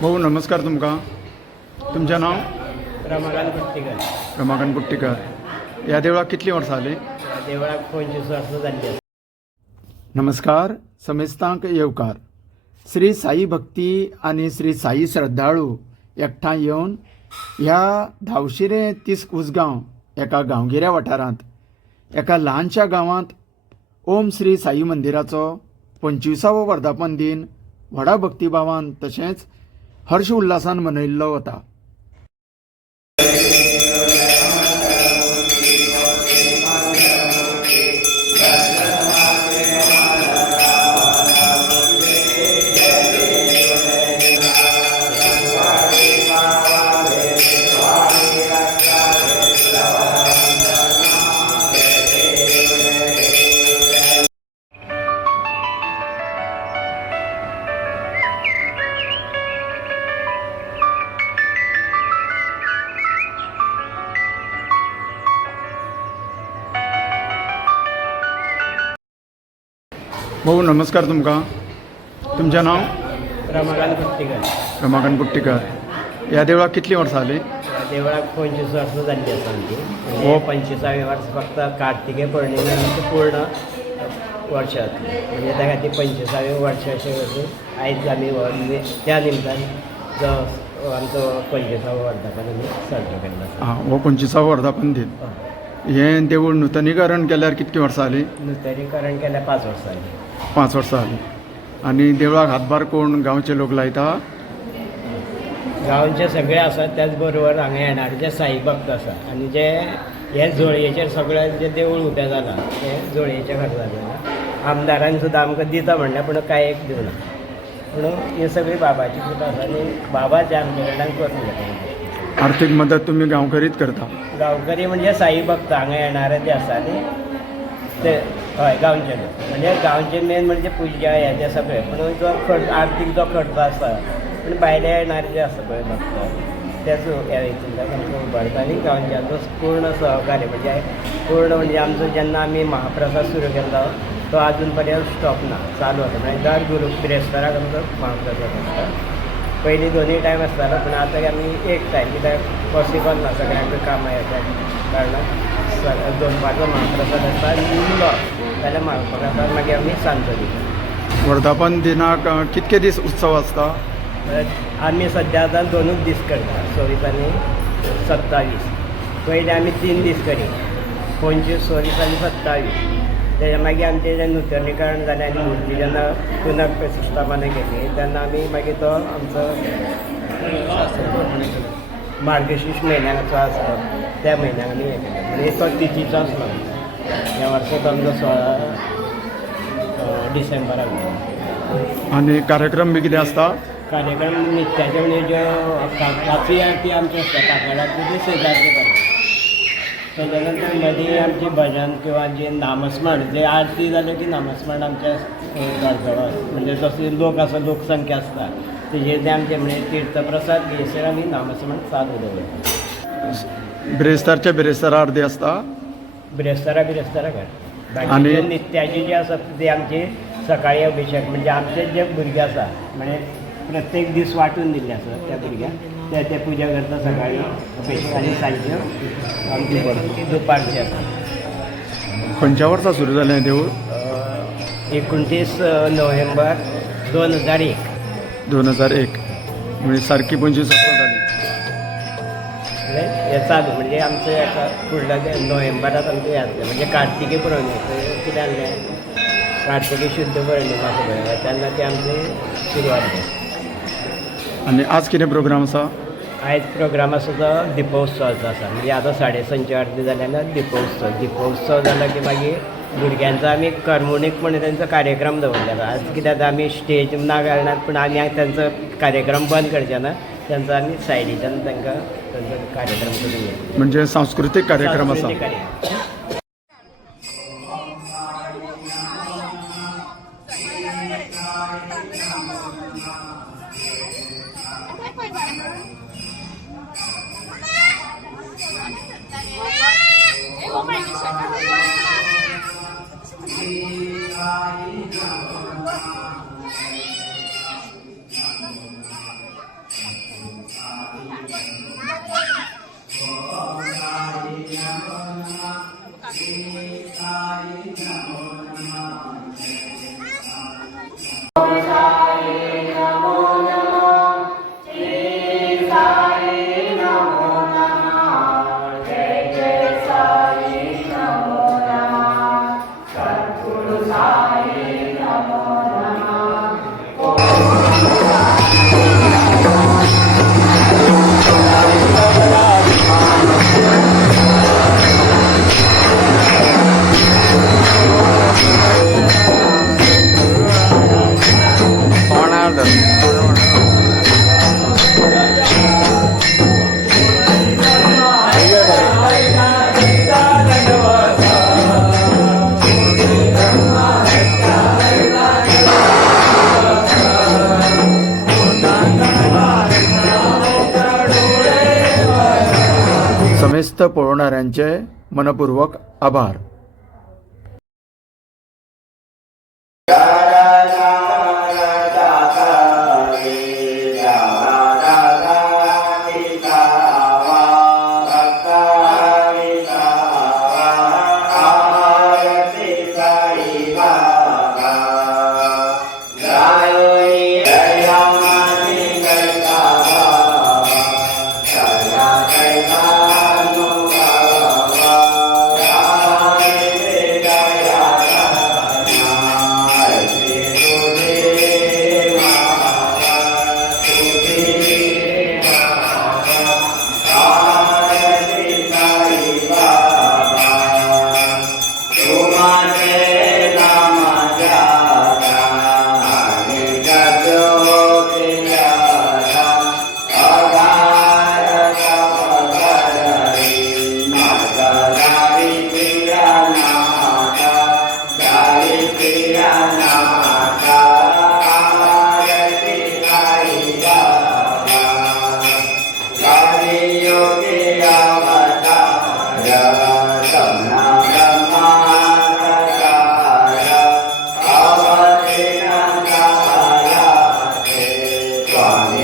भाऊ नमस्कार तुमका. तुमचें नाव? रमाकांत कुट्टीकर रमाकांत कुट्टीकर ह्या देवळाक कितलीं वर्सां जालीं देवळाक पंचवीस वर्सां जाल्ली आसा नमस्कार. समेस्तांक येवकार. श्री साई भक्ती आनी श्री साई श्रद्धाळू एकठांय येवन ह्या धावशिरे तीस उसगांव एका गांवगिऱ्या वाठारांत एका ल्हानशा गांवांत ओम श्री साई मंदिराचो पंचविसावो वर्धापन दिन व्हडा भक्तिभावान तशेंच હર્ષ ઉલ્લાસાન મનાઈ હતા. भाऊ नमस्कार तुमका. तुमचें नाव? रमाकांत कुट्टीकर रमाकांत कुट्टीकर ह्या देवळाक कितलीं वर्सां जालीं देवळाक पंचवीस वर्सां जाल्ली आसा आमची. म्हणजे हो. पंचवीसावे वर्स फक्त कार्तिके पौर्णिमेनंतर पूर्ण वर्ष जातली म्हणजे त्या खातीर पंचवीसावे वर्ष अशें करून आयज आमी त्या निमतान जो आमचो पंचवीसावो वर्धापन आमी साजरो केल्लो आसा हां हो पंचवीसावो वर्धापन दिन. हें. देवूळ नूतनीकरण केल्यार कितकीं वर्सां जालीं नूतनीकरण केल्या पांच वर्सां जालीं पांच वर्सां जालीं आनी देवळाक हातभार कोण गांवचे लोक लायता? गांवचे सगळे आसात त्याच बरोबर हांगा येणारे जे साई भक्त आसा आनी जे हे जोळयेचेर सगळें जे देवूळ उबें जालां ते जोळयेच्या खातीर जालां आमदारान सुद्दां आमकां दिता म्हणलें पूण कांय एक दिवना पूण ही सगळी बाबाची कृपा आसा आनी बाबा जे आमचे कडल्यान करून घेता आर्थीक मदत तुमी गांवकरीत करता. गांवकरी म्हणजे साई भक्त हांगा येणारे जे आसा न्ही ते हय गांवचे म्हणजे गांवचे मेन म्हणजे पुजा हे जे सगळे. पण जो खर्च आर्थीक जो खर्च आसा पूण भायले येणारे जे आसा पळय भक्त तेचो ह्या हितूंतल्यान आमकां उबारता आनी गांवच्याचो पूर्ण सहकार्य म्हणजे पूर्ण म्हणजे आमचो जेन्ना आमी महाप्रसाद सुरू केल्लो तो आजून पर्यंत स्टॉप ना चालू आसा म्हणजे दर गुरू बिरेस्ताराक आमचो महाप्रसाद आसता पयलीं दोनूय टायम आसतालो पूण आतां आमी एक टायम कित्याक पॉसिबल ना सगळ्यांक कामां येता कारणान स- दोन पाटो महाप्रसाद आसता आनी उरलो जाल्यार महाप्रसाद मागीर आमी सांजचो दिता वर्धापन दिनाक कितके दीस उत्सव आसता आमी सद्या आतां दोनूच दीस करता सव्वीस आनी सत्तावीस. पयलीं आमी तीन दीस करी पंचवीस सव्वीस आनी सत्तावीस. तेच्या मागीर आमचें जें नूतनीकरण जालें आनी मुर्ती जेन्ना पुनक प्रतिश्ठापना केली तेन्ना आमी मागीर तो आमचो मार्गशीर्श म्हयन्याचो आसता त्या म्हयन्याक आमी हें केलो म्हणजे तो तिथीचो आसलो ह्या वर्साक आमचो सोळा डिसेंबराक. आनी कार्यक्रम बी कितें आसता कार्यक्रम नित्याचे म्हणजे ज्यो काफी आरती आमची असतात. काकड आरती ती शेजारची करतात तेच्या नंतर मदीं आमची भजन किंवा जे नामस्मरण जे आरती जाले की नामस्मरण आमच्या घरजवळ म्हणजे जसे लोक आसा लोकसंख्या आसता तेजेर ते आमचे म्हणजे तीर्थप्रसाद घेयसर आमी नामस्मरण चालू दवरता बिरेस्तारच्या बिरेस्तारा अर्दी आसता बिरेस्तारा बिरेस्तारा कर आनी- बाकीचे नित्याचे जे आसा ते आमचे सकाळी अभिषेक म्हणजे आमचे जे भुरगे आसा म्हणजे प्रत्येक दीस वांटून दिल्ले आसा त्या भुरग्यांक ते ते पुजा करता सकाळी अभिषेक आनी सांजच्यो आमचे दुपारचे आसा खंयच्या वर्सा सुरू जालें हें देवूळ अ, एकोणतीस नोव्हेंबर दोन हजार एक. दोन हजार एक. म्हणजे सारकी पंचवीस वर्सां हे चालू म्हणजे आमचं एका फुडल्या नोव्हेंबरात आमचे हे जातलें म्हणजे कार्तिकी पौर्णिमा कितें जाल्लें कार्तिकी शुद्ध पौर्णिमा पळय तेन्ना ते आमचे सुरवात जाली आनी आज कितें प्रोग्राम आसा आयज प्रोग्राम आसा तो दिपोत्सवाचो आसा म्हणजे आतां साडे संची आरती जाल्यार दिपोत्सव. दिपोत्सव जालो की मागीर भुरग्यांचो आमी करमणूक म्हणून तेंचो कार्यक्रम दवरलेलो आज कित्याक आमी स्टेज ना कारणान पूण आमी तेंचो कार्यक्रम बंद करचे ना. तेंचो आमी सायडीच्यान तांकां तेंचो कार्यक्रम करून म्हणजे सांस्कृतीक कार्यक्रम आसा 你问我爱多少 समेस्त पळवणाऱ्यांचे मनपूर्वक आभार. Hare Amen.